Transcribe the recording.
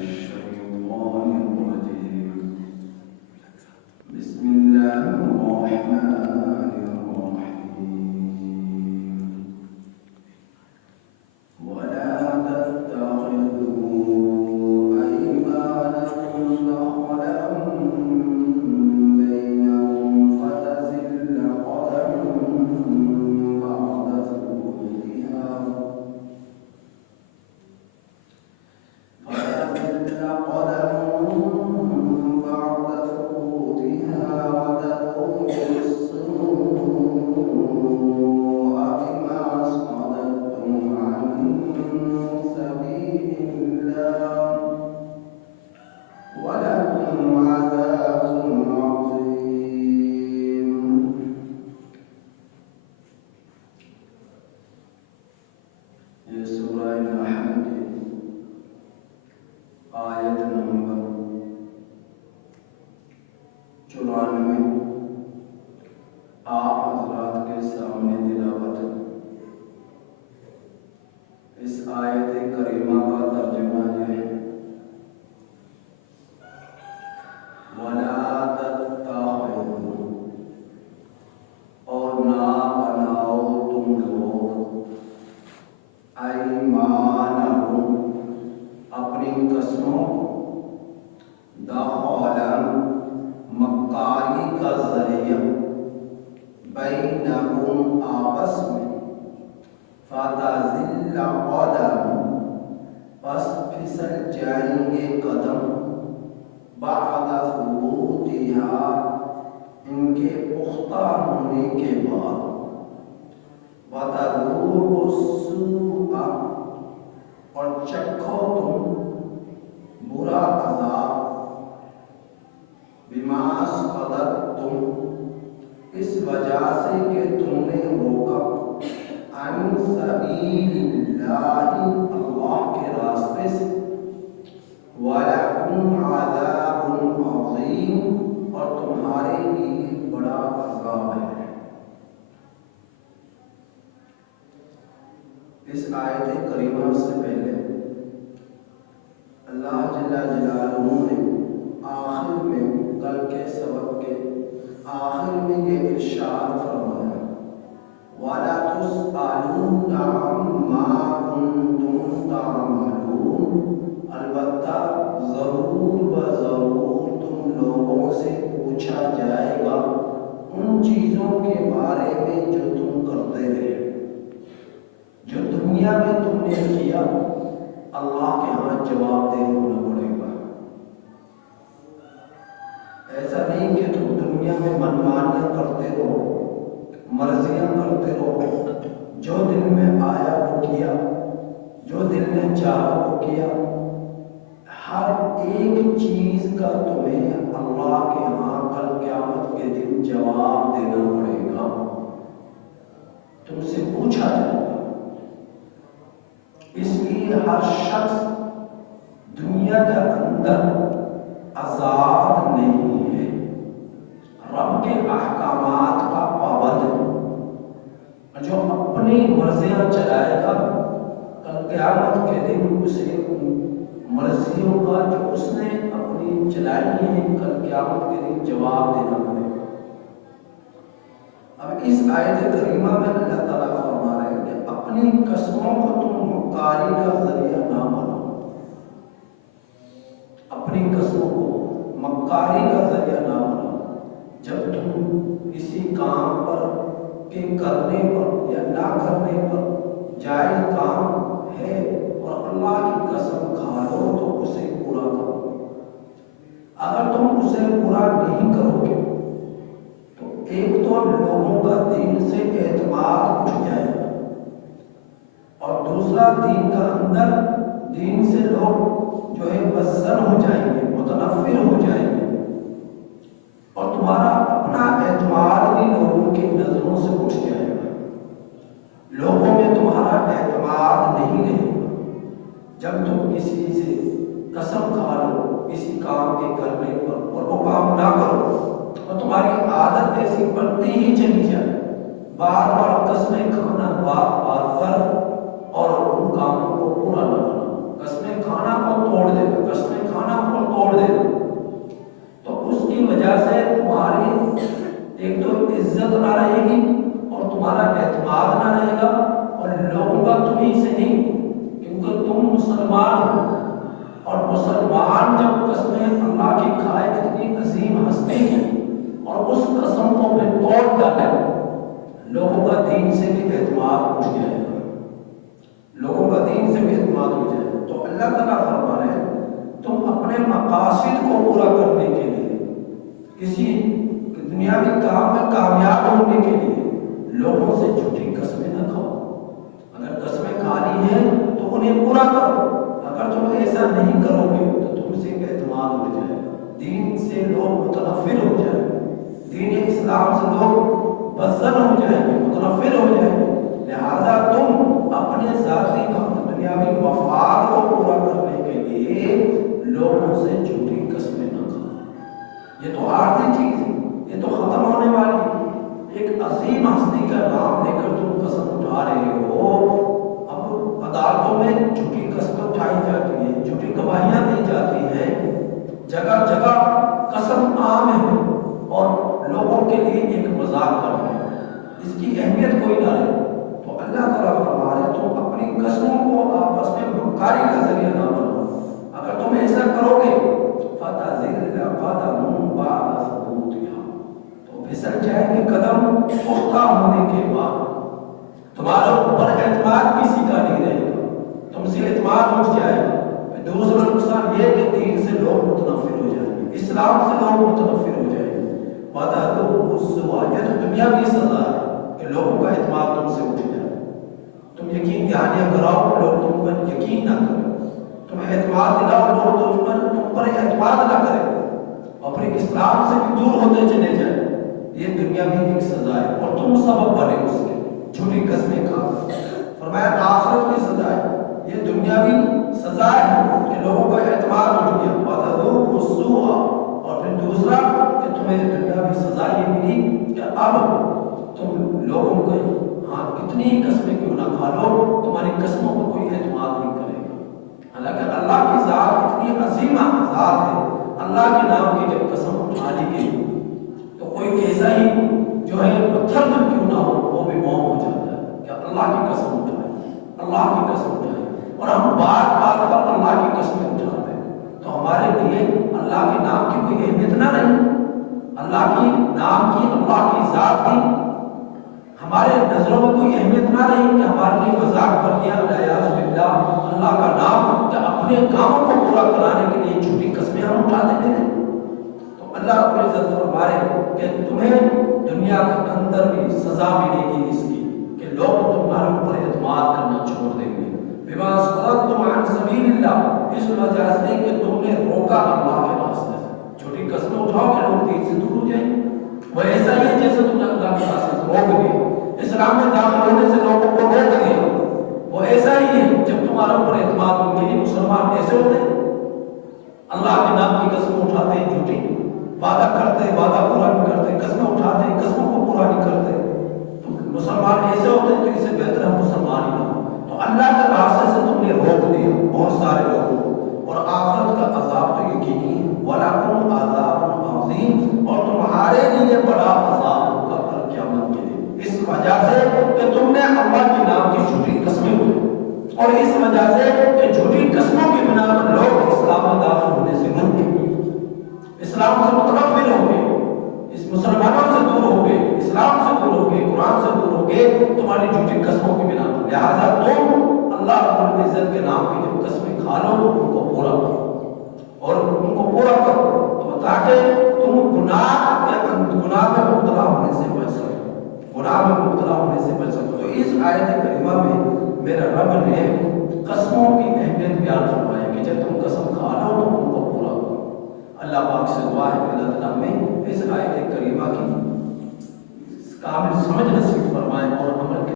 الشيطان الرجيم. بسم الله الرحمن الرحيم. ولا تتخذوا أيمانكم دخلا بينكم فتزل قدم بعد ثبوتها وتذوق السوء بما صددتم عن سبيل الله ولكم عذاب عظيم. یہ سورہ نحل کی آیت نمبر 94 آپ حضرات کے سامنے تلاوت ہے۔ اس آیت کریمہ کا ترجمہ یہ ہے: وَلَا تَتَّخِذُوا، اور نہ بناؤ تم لوگ، ایمانکم، اپنی قسموں، دخلا، مکاری کا ذریعہ، بینکم، آپس میں، فتزل قدم، پس پھسل جائیں گے قدم، بعد ثبوتها، ان کے پختہ ہونے کے بعد، وتذوق السوء، اور چکھو تم برا عذاب، بما صددتم، اس وجہ سے کہ تم نے روکا، عن سبیل اللہ، اللہ کے راستے سے، وَلَكُمْ عَذَابٌ عَظِيمٌ، اور تمہارے لیے بڑا عذاب ہے۔ اس آیت کریمہ سے پہلے اللہ جل جلالہ نے آخر میں، کل کے سبق کے آخر میں یہ ارشاد فرمایا: وَلَا تُسْأَلُونَ عَمَّا كُنتُمْ تَعْمَلُونَ، البتہ ضرور بضرور تم لوگوں سے پوچھا جائے گا ان چیزوں کے بارے میں جو تم کرتے رہے، جو دنیا میں تم نے کیا، اللہ کے ہاں جواب دہ ہونا پڑے گا۔ ایسا نہیں کہ تم دنیا میں منمانیاں کرتے رہو، مرضیاں کرتے رہو، جو دل میں آیا وہ کیا، جو دل نے چاہا وہ کیا۔ ہر ایک چیز کا تمہیں اللہ کے ہاں کل قیامت کے دن جواب دینا پڑے گا، تم سے پوچھا جائے گا۔ اس لیے ہر شخص دنیا کے اندر آزاد نہیں ہے، رب کے احکامات کا پابند ہے، جو اپنی مرضیاں چلائے گا کل قیامت کے دن اسے مرضیوں کا جو اس نے اپنی چلائی ہیں کل قیامت کے دن جواب دینا پڑے گا۔ اب اس آیت کریمہ میں اللہ تعالیٰ فرما رہے ہیں کہ اپنی قسموں کو تم مکاری کا ذریعہ نہ بناؤ، اپنی قسموں کو مکاری کا ذریعہ نہ بناؤ۔ جب تم کسی کام پر کے کرنے پر یا نہ کرنے پر جائز کام ہے اور اللہ کی قسم کھا لو تو اسے پورا کرو۔ اگر تم اسے پورا نہیں کرو گے تو ایک تو لوگوں کا دین سے اعتماد اٹھ جائے گا، اور دوسرا دین کا اندر دین سے لوگ جو ہے بزن ہو جائیں گے، متنفر ہو جائیں گے، اور تمہارا اپنا اعتماد بھی لوگوں کی نظروں سے اٹھ جائے گا، لوگوں میں تمہارا اعتماد نہیں رہے گا۔ جب تم کسی سے قسم کھا لو کسی کام کے کرنے پر اور وہ کام نہ کرو تو تمہاری عادت ایسی بڑھتی ہی چلی جائے، بار بار قسمیں کھانا، بار بار کر اور ان کاموں کو پورا نہ کرنا، قسمیں کھانا کو توڑ دے گا، قسمیں کھانا کو توڑ دے گا، تو اس کی وجہ سے تمہاری ایک تو عزت نہ رہے گی اور تمہارا اعتماد نہ رہے گا، اور لوگوں کا تمہیں سے نہیں، کیونکہ تم مسلمان ہو، اور مسلمان جب قسمیں اللہ کی کھائے اتنی عظیم ہستی ہے اور اس قسم کو پھر توڑ ڈالے، لوگوں کا دین سے بھی اعتماد اٹھ جائے گا، لوگوں کا دین سے بھی اعتماد اٹھ جائے گا۔ تو اللہ تعالیٰ فرما رہے ہیں تم اپنے مقاصد کو پورا کرنے کے لیے، کسی دنیاوی کام میں کامیاب ہونے کے لیے لوگوں سے جھوٹی قسمیں نہ کھاؤ۔ اگر قسمیں کھانی ہیں تو انہیں پورا کرو، اگر تم ایسا نہیں کرو گے تو تم سے اعتماد ہو جائے گا، دین سے لوگ متنفر ہو جائیں گے، دین اسلام سے لوگ بزن ہو جائیں گے، متنفر ہو جائیں گے۔ لہذا تم اپنے ذاتی دنیاوی مفاد کو پورا کرنے کے لیے لوگوں سے جھوٹی قسمیں نہ کھاؤ۔ یہ تو عارضی چیز ہے، یہ تو ختم ہونے والی ہے۔ ایک عظیم ہستی کا نام لے کر تم قسم اٹھا رہے ہو، اب عدالتوں میں جھوٹی قسمیں اٹھائی جاتی ہیں، جھوٹی گواہیاں دی جاتی ہیں، جگہ جگہ قسم عام ہے اور لوگوں کے لیے ایک مذاق بن ہے، اس کی اہمیت کوئی نہ رہے۔ تو اللہ تعالیٰ فرما رہے تم اپنی قسموں کو آپس میں مکاری کا ذریعہ نہ بناؤ، اگر تم ایسا کرو گے فَتَزِلَّ قَدَمٌ بَعْدَ ثُبُوتِهَا، تو پھسل جائے گی قدم پختہ ہونے کے بعد، تمہارے اوپر اعتماد کسی کا نہیں رہے گا، تم سے اعتماد اٹھ جائے گا۔ دوسرا نقصان یہ کہ دین سے لوگ متنفر ہو جائیں گے، اسلام سے لوگ متنفر ہو جائیں گے۔ وَتَذُوقُوا السُّوءَ، یہ تو دنیاوی سزا ہے کہ لوگوں کا اعتماد تم سے اٹھ جائے، تم یقین دہانیاں کراؤ لوگ تم پر یقین نہ کریں، تم اعتماد دلاؤ لوگ تم پر اعتماد نہ کریں، اور پھر اسلام سے بھی دور ہوتے چلے جائیں، یہ دنیاوی ایک سزا ہے اور تم سبب بنے اس کے، جھوٹی قسمیں کھا۔ فرمایا آخرت کی سزا ہے، یہ دنیاوی سزا ہے کہ لوگوں کا اعتماد اٹھ گیا، وَتَذُوقُوا السُّوءَ، اور پھر دوسرا کہ تمہیں دنیاوی سزا یہ ملی کہ اب تم لوگوں کے ہاں کتنی ہی قسمیں کیوں نہ کھا لو، تمہاری قسموں کو کوئی اعتماد نہیں کرے گا۔ حالانکہ اللہ کی ذات اتنی عظیم ذات ہے، اللہ کے نام کی جب قسم اٹھا لی گئی تو کوئی کیسا ہی جو ہے پتھر دل کیوں نہ ہو وہ بھی موم ہو جاتا ہے کہ اللہ کی قسم اٹھائے، اللہ کی قسم اٹھائے، اور ہم بات بات پر اللہ کی قسمیں اٹھاتے ہیں تو ہمارے لیے اللہ کے نام کی کوئی اہمیت نہ رہی، اللہ کی نام کی، اللہ کی ذات کی ہمارے نظروں میں کوئی اہمیت نہ رہی کہ ہمارے لیے مذاق کر لیا الیاذ باللہ اللہ کا نام کہ اپنے کاموں کو پورا کرانے کے لیے جھوٹی قسمیں ہم اٹھا دیتے ہیں۔ تو اللہ رب العزت فرما رہے کہ تمہیں دنیا کے اندر بھی سزا ملے گی اس کی کہ لوگ تمہارے اوپر اعتماد کرنا چھوڑ دیں گے، بما صددتم عن سبیل اللہ، اس وجہ سے کہ تم نے روکا اللہ کے راستے سے، جھوٹی قسمیں اٹھاؤ کہ لوگ دین سے دور ہو جائیں گے۔ وہ ایسا ہی ہے جیسے تم نے اللہ کے راستے سے روک دیا، اسلام میں داخل ہونے سے لوگوں کو روک دیا، وہ ایسا ہی ہے جب تمہارے اوپر اعتماد ہو گئی۔ مسلمان ایسے ہوتے ہیں، اللہ کے نام کی قسم اٹھاتے ہیں جھوٹی، وعدہ کرتے ہیں وعدہ پورا نہیں کرتے، قسمیں اٹھاتے ہیں قسموں کو پورا نہیں کرتے، تو مسلمان ایسے ہوتے ہیں تو اس سے بہتر ہے مسلمان ہی نہ ہو۔ تو اللہ کے راستے سے تم نے روک دیا بہت سارے لوگوں کو، اور آخرت کا عذاب تو یقینی ہے، وَلَكُمْ عَذَابٌ عَظِيمٌ، اور تمہارے لیے بڑا عذاب ہوگا کل قیامت کے دن، اس وجہ سے کہ تم نے اللہ کے نام کی جھوٹی قسمیں اٹھائی، اور اس وجہ سے کہ جھوٹی قسموں کی بنا پر لوگ اسلام میں داخل ہونے سے رک گئے، اسلام سے متنفر ہو گئے، اس مسلمانوں سے دور ہو گئے، اسلام سے دور ہو گئے، قرآن سے دور ہو گئے تمہاری جھوٹی قسموں کی بنا پر۔ لہٰذا تم اللہ رب العزت کے نام کی جب قسمیں کھا لو ان کو پورا کرو، اور ان کو پورا کرو تو تاکہ تم گناہ میں مبتلا ہونے سے بچ سکو، گناہ میں مبتلا ہونے سے بچ سکو۔ تو اس آیت کریمہ میں میرا رب نے قسموں کی اہمیت بیان فرمایا کہ جب تم قسم کھا لو تو ان کو پورا کرو۔ اللہ پاک سے دعا ہے کہ اللہ تعالیٰ میں اس آیت کریمہ کی کامل سمجھ نصیب فرمائے اور